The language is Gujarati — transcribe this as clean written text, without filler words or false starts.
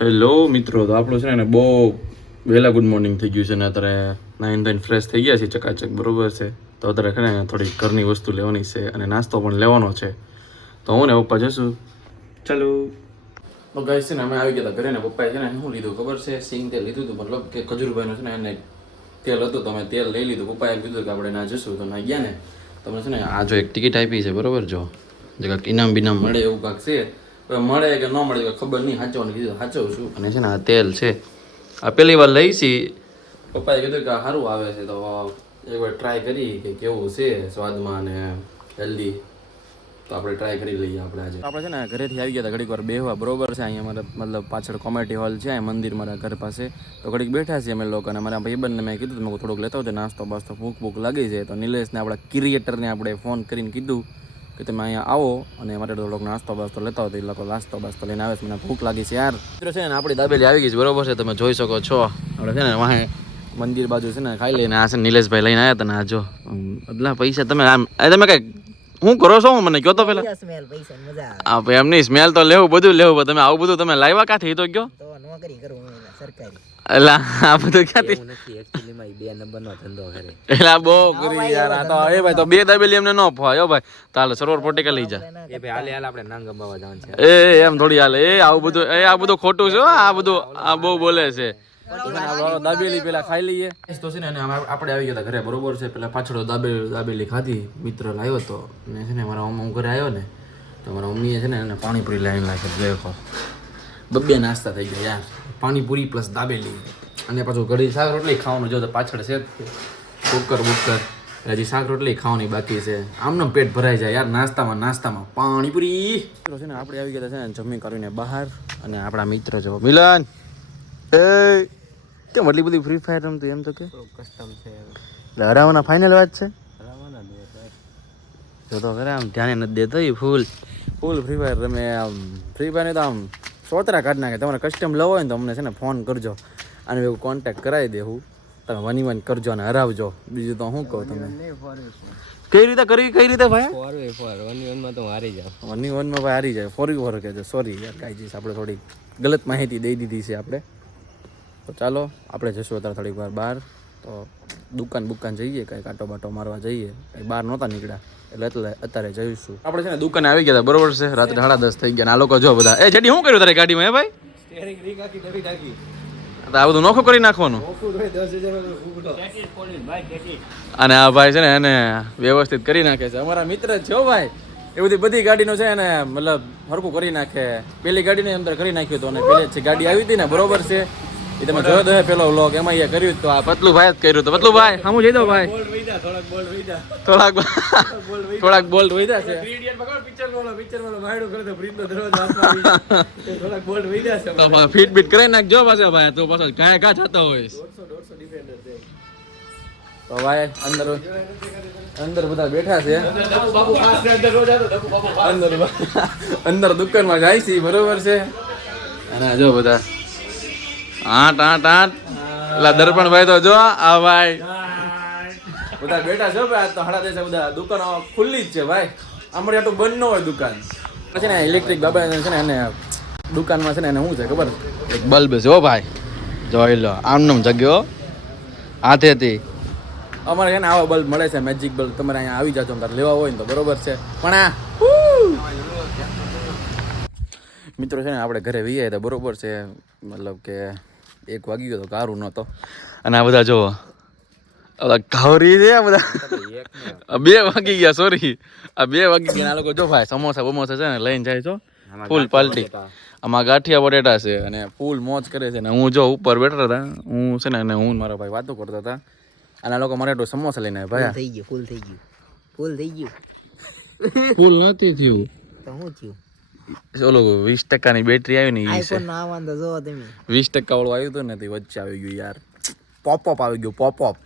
હેલો મિત્રો, તો આપણું છે ને બહુ વહેલા ગુડ મોર્નિંગ થઈ ગયું છે ને અત્યારે નાઈન ધોઈને ફ્રેશ થઈ ગયા છે ચકાચક, બરોબર છે. તો અત્યારે છે ને થોડીક ઘરની વસ્તુ લેવાની છે અને નાસ્તો પણ લેવાનો છે. તો હું ને પપ્પા જશું. ચાલો. તો ગાઈસ છે ને અમે આવી ગયા હતા ઘરે ને પપ્પાએ છે ને શું લીધું ખબર છે? સિંગ તેલ લીધું હતું, મતલબ કે ખજૂરભાઈનું છે ને એને તેલ હતું, તો અમે તેલ લઈ લીધું. પપ્પાએ કીધું કે આપણે ના જશું, તો ના ગયા ને. તમને છે ને આ જો એક ટિકિટ આપી છે, બરોબર, જો જે કાંઈક ઇનામ બિનામ મળે એવું કાંઈક છે. મળે કે ન મળે ખબર નહીં, સાચવવાનું કીધું સાચવું છું. અને છે ને આ તેલ છે, આ પહેલી વાર લઈ છી. પપ્પાએ કીધું કે આ સારું આવે છે, તો એકવાર ટ્રાય કરી કે કેવું છે સ્વાદમાં અને હેલ્ધી. તો આપણે ટ્રાય કરી લઈએ આજે. આપણે છે ને ઘરેથી આવી ગયા હતા ઘડીક વાર બેહવા, બરોબર છે. અહીંયા મારા મતલબ પાછળ કોમેડી હોલ છે, અહીંયા મંદિર મારા ઘર પાસે. તો ઘડીક બેઠા છીએ અમે લોકો, અને મારા ભાઈબંધને મેં કીધું મેં થોડુંક લેતો હતો નાસ્તો બાસ્તો, ભૂખ લાગી છે. તો નિલેશને આપણા ક્રિએટરને આપણે ફોન કરીને કીધું કે તમે અહીંયા આવો અને માટે થોડોક નાસ્તો બાસ્તો લેતા હોય. તો એ લોકો નાસ્તો બાસ્તો લઈને આવે છે. મને ભૂખ લાગી છે યાર. મિત્રો છે ને આપણી દાબેલી આવી ગઈ છે, બરોબર છે, તમે જોઈ શકો છો. આપણે છે ને વાહે મંદિર બાજુ છે ને ખાઈ લઈને આ છે નિલેશભાઈ લઈને આવ્યા હતા ને. આ જો એટલા પૈસા તમે આમ તમે કઈ શું કરો છો? મને કહો તો પેલા. હા એમની સ્મેલ તો લેવું, બધું લેવું, પણ તમે આવું બધું તમે લાવ્યા કાંથી? તો કયો એટલે આ બધું ક્યાંથી? એટલે બહુ કરી યાર. આ તો એ ભાઈ તો બે દાબેલી એમને ન ફાય ભાઈ. તો હાલ સરોવર પોટેકા લઈ જા. એ એમ થોડી હાલે. આ બધું ખોટું છે. આ બધું આ બહુ બોલે છે. દાબેલી પેલા ખાઈ લઈએ તો છે ને. આપણે આવી ગયા ઘરે, બરોબર છે. પેલા પાછળ દાબેલી ખાધી, મિત્ર લાવ્યો હતો ને છે ને. મારા મમ્મી હું ઘરે આવ્યો ને, તો મારા મમ્મીએ છે ને એને પાણીપુરી લાવીને નાખી. દેખો બબ્બે નાસ્તા થઈ ગયા યાર, પાણીપુરી પ્લસ દાબેલી. અને પાછું ઘડી શાક રોટલી ખાવાનું. જો તો પાછળ છે કુકર હજી શાક રોટલી ખાવાની બાકી છે. આમને પેટ ભરાઈ જાય યાર નાસ્તામાં પાણીપુરી. છે ને આપણે આવી ગયા છે ને જમી કરીને બહાર. અને આપણા મિત્ર જો મિલન, કેમ એટલી બધી ફ્રી ફાયર રમતું? એમ તો કે કસ્ટમ છે એટલે હરાવાના ફાઇનલ વાત છે. જો તો ખરે આમ ધ્યાને નથી દેતો. ફૂલ ફ્રી ફાયર રમે. આમ ફ્રી ફાયર તો આમ સોતરા કાઢ નાખે. તમારે કસ્ટમ લેવો હોય ને તો અમને છે ને ફોન કરજો, અને એવું કોન્ટેક્ટ કરાવી દેવું. તમે 1v1 કરજો અને હરાવજો. બીજું તો શું કહું તમે કઈ રીતે ભાઈ? 1v1 માં તો હારી જાય. 1v1 માં ભાઈ હારી જાય. 4v4 કહેજો. સોરી યાર કાંઈ આપણે થોડી ગલત માહિતી દઈ દીધી છે આપણે. તો ચાલો આપણે જઈશું અત્યારે થોડીક વાર બહાર. તો દુકાન જઈએ, કંઈક આટો બાટો મારવા જઈએ. કંઈ બહાર નહોતા નીકળ્યા એટલે અત્યારે જઈશું. આપણે છે ને દુકાને આવી ગયા હતા, બરોબર છે. રાત્રે 10:30 થઈ ગયા. આ લોકો જો બધા એ જેડી શું કર્યું તારી ગાડીમાં? હે ભાઈ આ બધું નોખું કરી નાખવાનું. અને આ ભાઈ છે ને એને વ્યવસ્થિત કરી નાખે છે. અમારા મિત્ર છે ભાઈ. એ બધી ગાડીનું છે એને મતલબ હરકું કરી નાખે. પેલી ગાડીની અંદર કરી નાખ્યું હતું, અને પેલી ગાડી આવી હતી ને, બરોબર છે. એ તમે જોયો તો પેલો વ્લોગ, એમાં એ કર્યું તો આ પતલું ભાઈ જ કર્યું. તો પતલું ભાઈ સામું જઈ દો ભાઈ. થોડાક બોલ્ટ વૈધા છે. તો ફીટ બીટ કરી નાખજો પાછો ભાઈ. તો પાછો કાંઈ જતો હોય તો ભાઈ અંદર બધા બેઠા છે. અંદર દુકાનમાં જાય છે, બરોબર છે. અને જો બધા આટ એટલે દર્પણ ભાઈ તો જો આ ભાઈ બધા બેઠા છે ભાઈ. તો હડા દેશે બધા. દુકાનો ખુલ્લી જ છે ભાઈ. અમારે આટલું બંધ ન હોય દુકાન. છે ને ઇલેક્ટ્રિક બાબા છે ને એને દુકાનમાં છે ને એને શું છે ખબર? એક બલ્બ છે હો ભાઈ, જોઈ લો. આમનો જગ્યો હાથેથી અમારે છે ને આવા બલ્બ મળે છે, મેજિક બલ્બ. તમારે અહીંયા આવી જાજો તારે લેવા હોય ને તો, બરોબર છે. પણ આ મિત્રો છે ને આપણે ઘરે વીએ હતા, બરોબર છે. મતલબ કે 1 વાગી ગયો તો કારું નહોતો. અને આ બધા જો ઘાવરી છે આ બધા. 2 વાગી ગયા, સોરી. આ 2 વાગી ગયા. આ લોકો જો ભાઈ સમોસા છે ને લઈને જાય છો ફૂલ પાલટી. આમાં ગાંઠિયા બટેટા છે અને ફૂલ મોજ કરે છે. ને હું જો ઉપર બેઠા હતા, હું છે ને, અને હું મારા ભાઈ વાતો કરતા હતા. અને આ લોકો મારે તો સમોસા લઈને આવ્યા. ભાઈ ફૂલ થઈ ગયું. ફૂલ નથી થયું તો શું થયું? ઓલો 20% ની બેટરી આવી ને, ઈ છે 20% વાળું આવ્યું હતું ને, વચ્ચે આવી ગયું યાર. પોપઅપ આવી ગયું. પોપઅપ